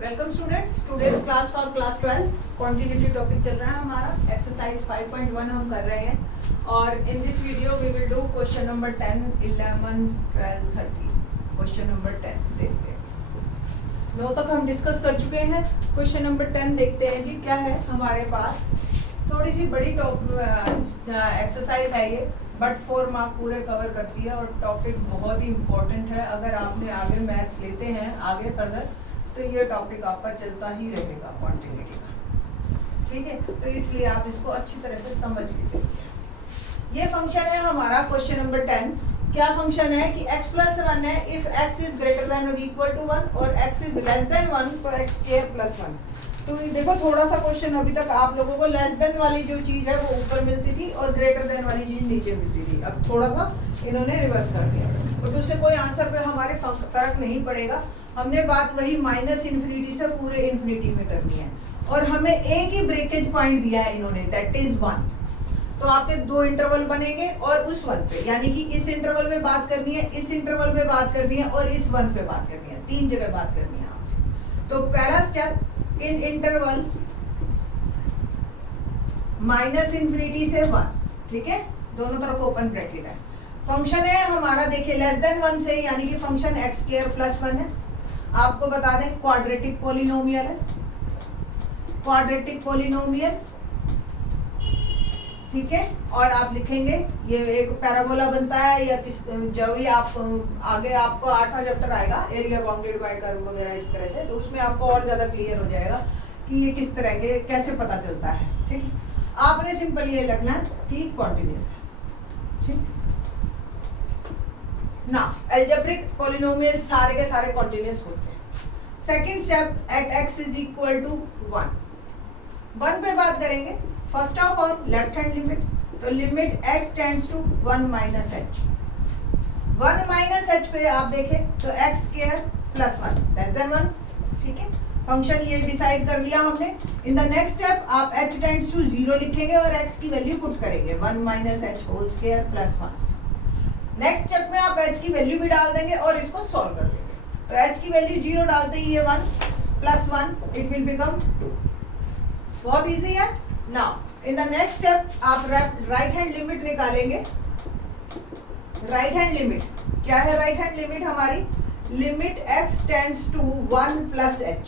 Welcome students, today's class for class 12 continuity topic चल रहा है हमारा। एक्सरसाइज 5.1 हम कर रहे हैं और in this video we will do question number 10, 11, 12, 13। Question number 10 देखते हैं। 9 तक हम डिस्कस कर चुके हैं। क्वेश्चन नंबर 10 देखते हैं जी क्या है हमारे पास। थोड़ी सी बड़ी एक्सरसाइज है ये, बट 4 मार्क पूरे कवर करती है और टॉपिक बहुत ही इम्पोर्टेंट है। अगर आपने आगे मैथ्स लेते हैं आगे फर्दर तो ये टॉपिक आपका चलता ही रहेगा कॉन्टिन्यूटी का, ठीक है। तो इसलिए आप इसको अच्छी तरह से समझ के चलिए। ये फंक्शन है हमारा क्वेश्चन नंबर 10। क्या फंक्शन है कि x प्लस 1 है if x is greater than और इक्वल टू 1 और x इज लेस देन 1 तो x स्क्वायर प्लस 1। तो देखो थोड़ा सा क्वेश्चन अभी तक आप लोगों को लेस देन वाली जो चीज है वो ऊपर मिलती थी और ग्रेटर देन वाली चीज नीचे मिलती थी। अब थोड़ा सा इन्होंने रिवर्स कर दिया और उससे कोई आंसर पे हमारे फर्क नहीं पड़ेगा। हमने बात वही माइनस इन्फिनिटी से पूरे इन्फिनिटी में करनी है और हमें एक ही ब्रेकेज पॉइंट दिया है इन्होंने, दैट इज 1। तो आपके 2 इंटरवल बनेंगे और उस 1 पे, यानी कि इस इंटरवल में बात करनी है, इस इंटरवल में बात करनी है और इस 1 पे बात करनी है। 3 जगह बात करनी है आपको। तो पहला step in interval minus infinity से 1, ठीक है, दोनों तरफ ओपन ब्रैकेट है। फंक्शन है हमारा देखिए लेस देन 1 से, यानी कि फंक्शन x स्क्वायर प्लस 1 है। आपको बता दें क्वाड्रेटिक पॉलिनोमियल है, क्वाड्रेटिक पॉलिनोमियल, ठीक है। और आप लिखेंगे ये एक पैराबोला बनता है या किस, जब भी आप आगे आपको 8वां चैप्टर आएगा एरिया बाउंडेड बाय कर्व वगैरह इस तरह से, तो उसमें आपको और ज्यादा क्लियर हो जाएगा कि ये किस तरह के कैसे पता चलता है, ठीक है। आपने सिंपल ये लिखना है कि कॉन्टिन्यूअस है, ठीक। ना अलजेब्रिक पॉलिनोमियल सारे के सारे कॉन्टिन्यूअस होते हैं। Second step at x is equal to 1 पे बात करेंगे। First of all left hand limit, तो limit x tends to 1 minus h। 1 minus h पे आप देखें तो x square plus 1 less than 1, ठीक है। फंक्शन ये डिसाइड कर लिया हमने। इन द नेक्स्ट स्टेप आप h टेंड्स टू 0 लिखेंगे और x की वैल्यू पुट करेंगे 1 minus h whole square plus 1। Next step में आप h की वैल्यू भी डाल देंगे और इसको सॉल्व कर देंगे। तो h की वैल्यू 0 डालते ही ये 1 प्लस 1 इट विल बिकम 2। बहुत इजी है। Now in the next step आप राइट हैंड लिमिट निकालेंगे। राइट हैंड लिमिट क्या है? राइट हैंड लिमिट हमारी limit x tends to 1 plus h।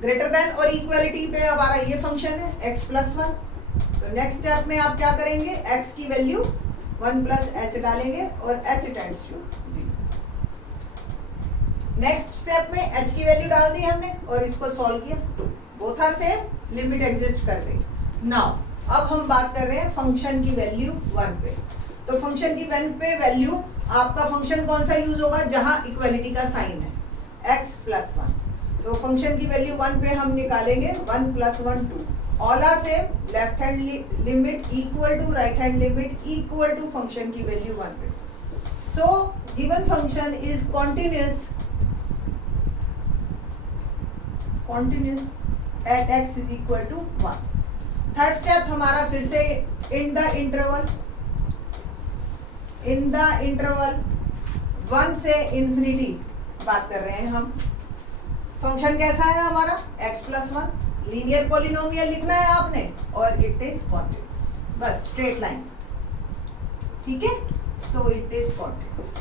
Greater than और इक्वलिटी पे हमारा ये फंक्शन है x प्लस 1। तो नेक्स्ट स्टेप में आप क्या करेंगे? x की वैल्यू 1 प्लस h डालेंगे और h tends to 0। Next step में h की वैल्यू डाल दी हमने और इसको सॉल्व किया 2। Both are same, limit exist कर गई। नाउ अब हम बात कर रहे हैं फंक्शन की वैल्यू 1 पे। तो फंक्शन की 1 पे वैल्यू आपका फंक्शन कौन सा यूज होगा? जहां इक्वलिटी का साइन है x प्लस 1। तो फंक्शन की वैल्यू 1 पे हम निकालेंगे 1 plus 1 2। All are same, left hand limit equal to right hand limit equal to function की वैल्यू 1 पे। So given function is continuous at x is equal to 1। Third step हमारा फिर से इन द इंटरवल 1 से infinity बात कर रहे हैं हम। फंक्शन कैसा है हमारा? x plus 1। लीनियर पॉलिनोमियल लिखना है आपने और इट इज कॉन्टिन्यूअस, बस स्ट्रेट लाइन, ठीक है। So it is continuous.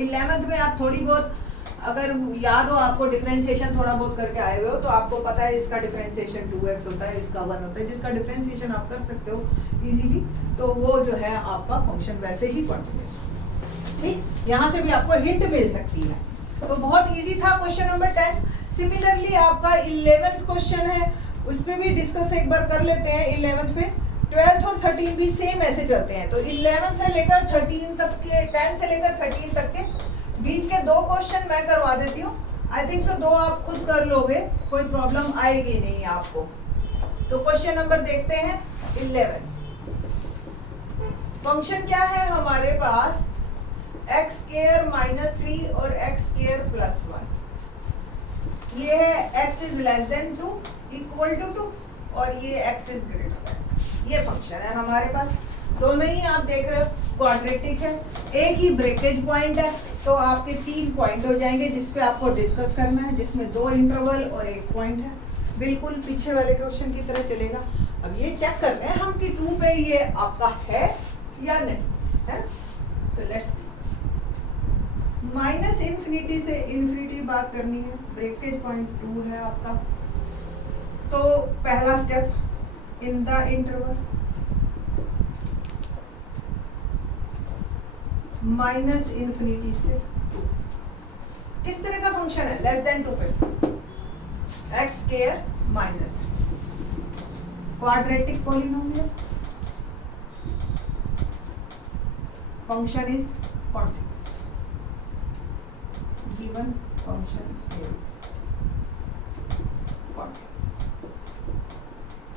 11th में आप थोड़ी बहुत अगर याद हो आपको डिफरेंशिएशन थोड़ा बहुत करके आए हुए हो तो आपको पता है इसका डिफरेंशिएशन 2x होता है, इसका 1 होता है। जिसका डिफरेंशिएशन आप कर सकते हो इजीली, तो वो जो है आपका फंक्शन वैसे ही कंटिन्यूअस होगा, ठीक। यहाँ से भी आपको हिंट मिल सकती है। तो बहुत इजी था क्वेश्चन नंबर 10। सिमिलरली आपका 11th क्वेश्चन है, उस पर भी डिस्कस एक बार कर लेते हैं। 11th पे 12th और 13 भी सेम ऐसे चलते हैं। तो 11 से लेकर 13 तक के, 10 से लेकर 13 तक के बीच के 2 क्वेश्चन मैं करवा देती हूँ। आई थिंक सो 2 आप खुद कर लोगे, कोई प्रॉब्लम आएगी नहीं आपको। तो क्वेश्चन नंबर देखते हैं 11। फंक्शन क्या है हमारे पास? x स्क्वायर माइनस 3 और x स्क्वायर प्लस 1। ये है x is less than 2 equal to 2 और ये x इज ग्रेटर देन। ये फंक्शन है हमारे पास। दोनों ही आप देख रहे हो क्वाड्रेटिक है, एक ही ब्रेकेज पॉइंट है, तो आपके 3 पॉइंट हो जाएंगे जिसपे आपको डिस्कस करना है, जिसमें 2 इंटरवल और 1 पॉइंट है। बिल्कुल पीछे वाले क्वेश्चन की तरह चलेगा। अब ये चेक कर रहे हैं हम कि 2 पे ये आपका है या नहीं, है ना? तो लेट्स सी। माइनस इन्फिनिटी से इन्फिनिटी बात करनी है, ब्रेकेज पॉइंट 2 है आपका। तो पहला step in the interval minus infinity से 2, किस तरह का फंक्शन है? लेस देन 2 पे x square minus 3, quadratic polynomial, function is continuous, given function is continuous,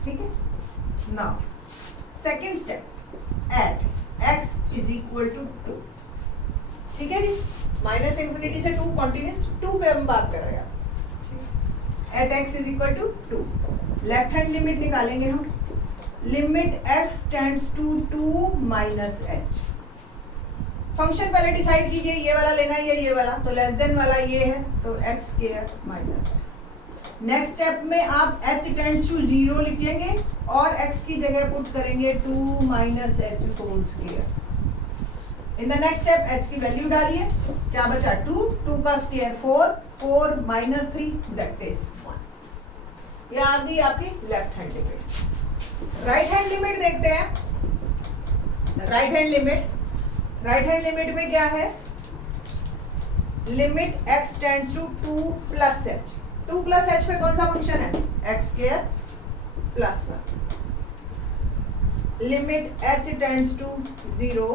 ठीक है? Now second step, at x is equal to 2, ठीक है जी? माइनस इन्फिनिटी से 2 कॉन्टिन्यूस, 2 पे हम बात कर रहे हैं। At x is equal to 2, left hand limit निकालेंगे हम, limit x tends to 2 minus h। Function पहले डिसाइड कीजिए, ये वाला लेना है या ये वाला, तो लेस देन वाला ये है, तो x square minus. Next step में आप h टेंड्स टू 0 लिखेंगे और x की जगह पुट करेंगे 2 minus h whole square. In the next step h की वैल्यू डालिए, क्या बचा? 2, 2 का स्क्वायर 4, 4 माइनस 3 दैट इज 1। ये आ गई आपकी left hand limit. Right hand limit देखते हैं। राइट हैंड लिमिट में क्या है? Limit x tends to 2 plus h। 2 plus h पे कौन सा फंक्शन है? X square plus 1। Limit h tends to 0,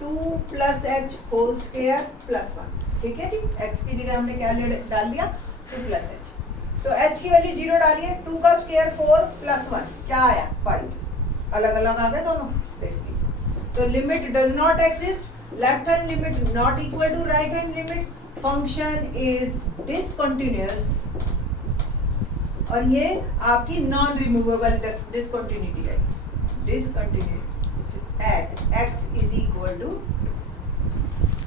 2 plus h whole square plus 1, ठीक है जी? x की जगह हमने क्या डाल दिया? 2 प्लस h। तो h की वैल्यू 0 डालिए, 2 का स्क्वायर 4 प्लस 1 क्या आया? 5। अलग अलग आ गए दोनों, देख लीजिए। तो limit does not exist, left hand limit not equal to right hand limit, function is discontinuous, और ये आपकी नॉन रिमूवेबल डिसकंटिन्यूटी है। Discontinuity at x is equal to 2।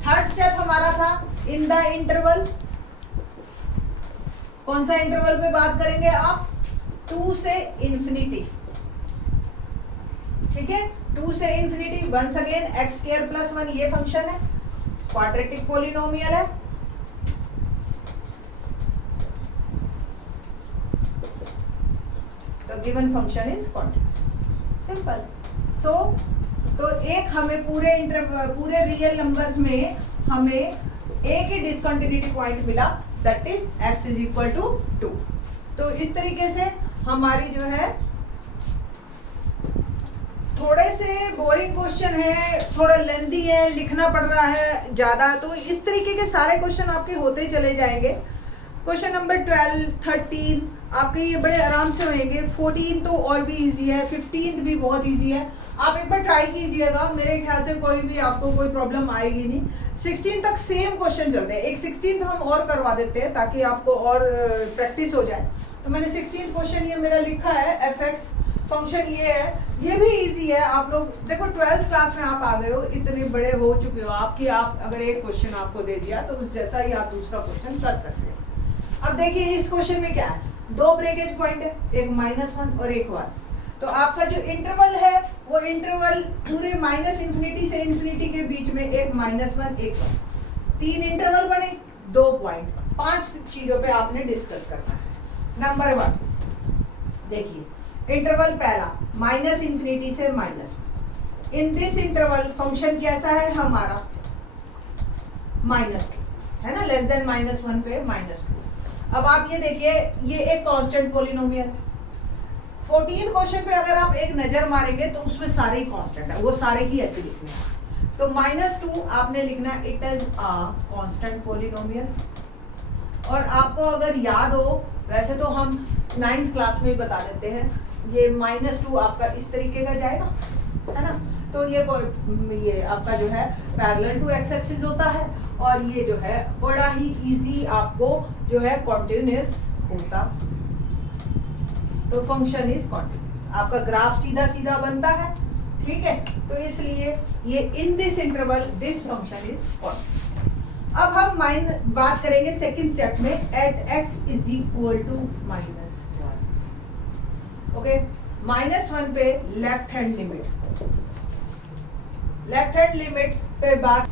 Third step हमारा था इन द इंटरवल। कौन सा इंटरवल पे बात करेंगे आप? 2 से इंफिनिटी, ठीक है? 2 से infinity, once again x square plus 1 ये फंक्शन है, क्वाड्रेटिक पॉलिनोमियल है। तो given function is continuous, simple. So तो एक हमें पूरे रियल नंबर्स में हमें एक ही डिसकंटिन्यूटी पॉइंट मिला, that is x is equal to 2। तो इस तरीके से हमारी जो है, थोड़े से बोरिंग क्वेश्चन है, थोड़ा लेंथी है, लिखना पड़ रहा है ज़्यादा, तो इस तरीके के सारे क्वेश्चन आपके होते चले जाएंगे। क्वेश्चन नंबर 12, 13 आपके ये बड़े आराम से होंगे। 14 तो और भी इजी है, 15 भी बहुत इजी है। आप एक बार ट्राई कीजिएगा, मेरे ख्याल से कोई भी आपको कोई प्रॉब्लम आएगी नहीं। 16 तक सेम क्वेश्चन चलते हैं, एक 16 हम और करवा देते हैं ताकि आपको और प्रैक्टिस हो जाए। तो मैंने 16 क्वेश्चन ये मेरा लिखा है, fx फंक्शन ये है, ये भी इजी है। आप लोग देखो 12th क्लास में आप आ गए हो, इतने बड़े हो चुके हो आपकी, आप अगर एक क्वेश्चन आपको दे दिया तो उस जैसा ही आप दूसरा क्वेश्चन कर सकते हैं। अब देखिए इस क्वेश्चन में क्या है, 2 ब्रेकेज पॉइंट है, एक -1 और एक 1। तो आपका जो इंटरवल है वो इंटरवल पूरे माइनस इन्फिनिटी से इन्फिनिटी के बीच में एक -1 एक 1, 3 इंटरवल बने, 2 पॉइंट, 5 चीजों पे आपने डिस्कस करना है। नंबर 1 देखिए, इंटरवल पहला माइनस इन्फिनिटी से -1। इन दिस इंटरवल फंक्शन कैसा है हमारा? -2 है ना, लेस देन -1 पे -2। अब आप ये देखिए, ये एक कांस्टेंट पॉलिनोमियल है। 14 क्वेश्चन पे अगर आप एक नजर मारेंगे तो उसमें सारे ही कांस्टेंट है, वो सारे ही ऐसे लिखने हैं। तो -2 आपने लिखना, it is a constant polynomial. और आपको अगर याद हो, वैसे तो हम 9th क्लास में ही बता देते हैं, ये -2 आपका इस तरीके का जाएगा, है ना। तो ये आपका जो है पैरेलल टू एक्स एक्सिस होता है, और ये जो है बड़ा ही इजी आपको जो है कॉन्टिन्यूअस होता। तो फंक्शन इज कॉन्टिन्यूअस, आपका ग्राफ सीधा सीधा बनता है, ठीक है, तो इसलिए ये in this interval this function is continuous. अब हम बात करेंगे सेकंड स्टेप में at x is equal to -1। Okay, -1 पे लेफ्ट हैंड लिमिट पे बात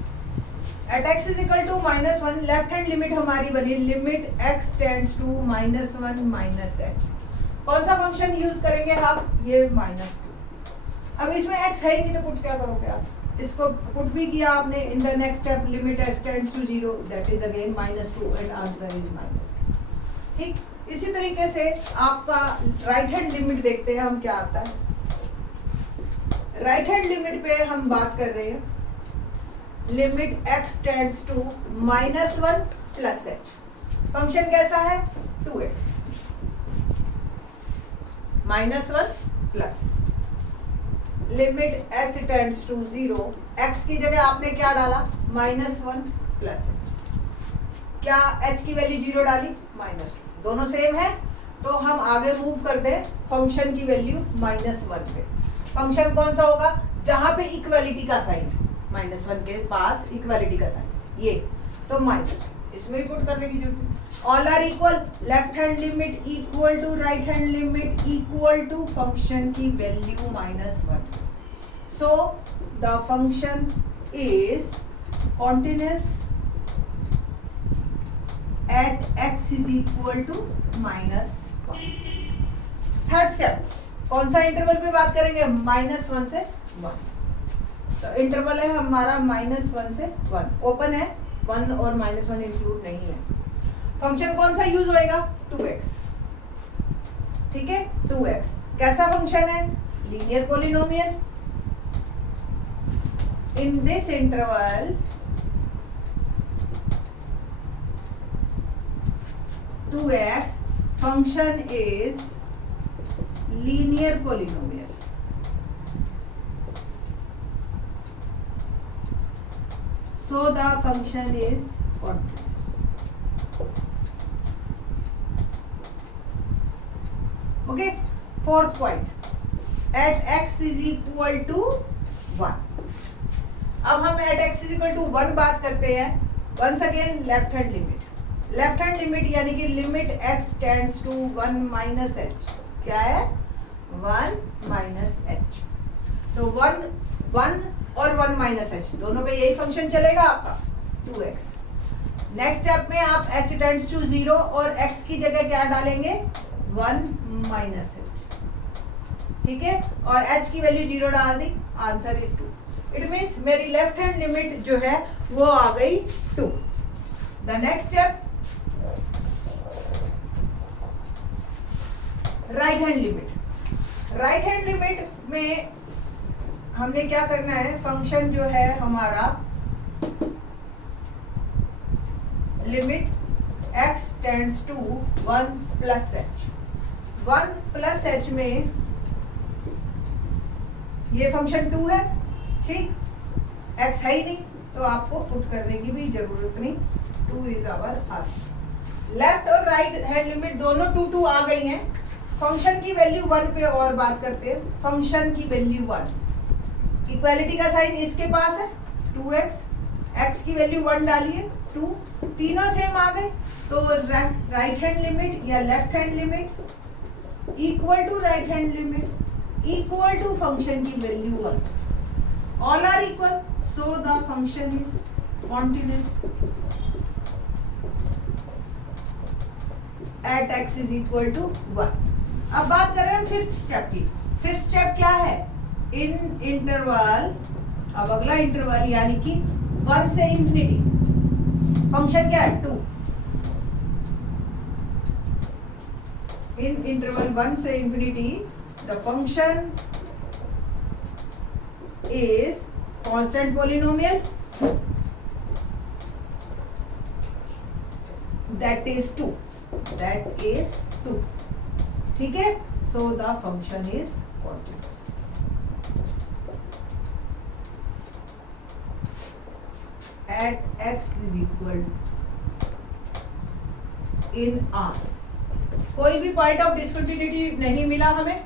at x is equal to -1 left hand limit हमारी बनी limit x tends to -1 -h। कौन सा फंक्शन यूज करेंगे आप? ये -2। अब इसमें x है ही नहीं तो पुट क्या करोगे आप? इसको पुट भी किया आपने in the next step limit x tends to 0 that is again -2 and answer is -2। ठीक, इसी तरीके से आपका राइट हैंड लिमिट देखते हैं हम क्या आता है। राइट हैंड लिमिट पे हम बात कर रहे हैं limit x tends to -1 plus h। Function कैसा है? 2x -1 plus limit h tends to 0। x की जगह आपने क्या डाला? -1 प्लस h। क्या h की वैल्यू 0 डाली? -2। दोनों सेम है तो हम आगे मूव करते हैं फंक्शन की वैल्यू -1 पे। फंक्शन कौन सा होगा? जहां पे इक्वालिटी का साइन है, -1 के पास इक्वालिटी का साइन ये, तो -2 इसमें भी पुट करने की जरूरत है। All are equal, left hand limit equal to right hand limit equal to function की value -1। So the function is continuous at x is equal to -1। Third step कौन सा इंटरवल पे बात करेंगे? -1 से 1। तो इंटरवल है हमारा -1 से 1, ओपन है, 1 और -1 इंक्लूड नहीं है। फंक्शन कौन सा यूज होएगा? 2x। ठीक है, 2x कैसा फंक्शन है? Linear polynomial. In this interval 2x function is linear polynomial. So the function is continuous. Okay, fourth point at x is equal to 1। अब हम at x is equal to 1 बात करते हैं। once again left hand limit यानी कि limit x tends to 1 minus h। क्या है? 1 minus h। तो 1 और 1 माइनस h दोनों पे यही फंक्शन चलेगा आपका 2x। नेक्स्ट स्टेप में आप h टेंड्स टू 0 और x की जगह क्या डालेंगे? 1 माइनस h। ठीक है, और h की वैल्यू 0 डाल दी, आंसर इज 2। इट मीन्स मेरी लेफ्ट हैंड लिमिट जो है वो आ गई 2। The next step right hand limit में हमने क्या करना है? फंक्शन जो है हमारा limit x tends to 1 plus h। 1 plus h में ये फंक्शन 2 है। ठीक, x है ही नहीं तो आपको पुट करने की भी जरूरत नहीं। 2 इज आवर आंसर। लेफ्ट और राइट हैंड लिमिट दोनों 2 आ गई हैं। फंक्शन की वैल्यू 1 पे और बात करते हैं। फंक्शन की वैल्यू 1, इक्वालिटी का साइन इसके पास है 2x, x की वैल्यू 1 डालिए 2, तीनों सेम आ गए तो राइट हैंड लिमिट या left hand limit equal to right hand limit equal to function की value 1। All are equal, so the function is continuous at x is equal to 1। अब बात कर रहे हैं फिफ्थ स्टेप की। फिफ्थ स्टेप क्या है? इन इंटरवल, अब अगला इंटरवल यानी कि 1 से इंफिनिटी। फंक्शन क्या है? 2। इन इंटरवल 1 से infinity the function is constant polynomial that is 2। ठीक है, so the function is continuous at x is equal in R। कोई भी पॉइंट ऑफ डिसकंटिन्यूटी नहीं मिला हमें।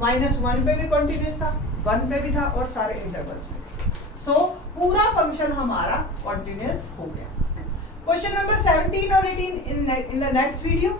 -1 पे भी कॉन्टिन्यूअस था, 1 में भी था और सारे इंटरवल्स में। सो पूरा फंक्शन हमारा कंटिन्यूअस हो गया। क्वेश्चन नंबर 17 और 18 in the next video.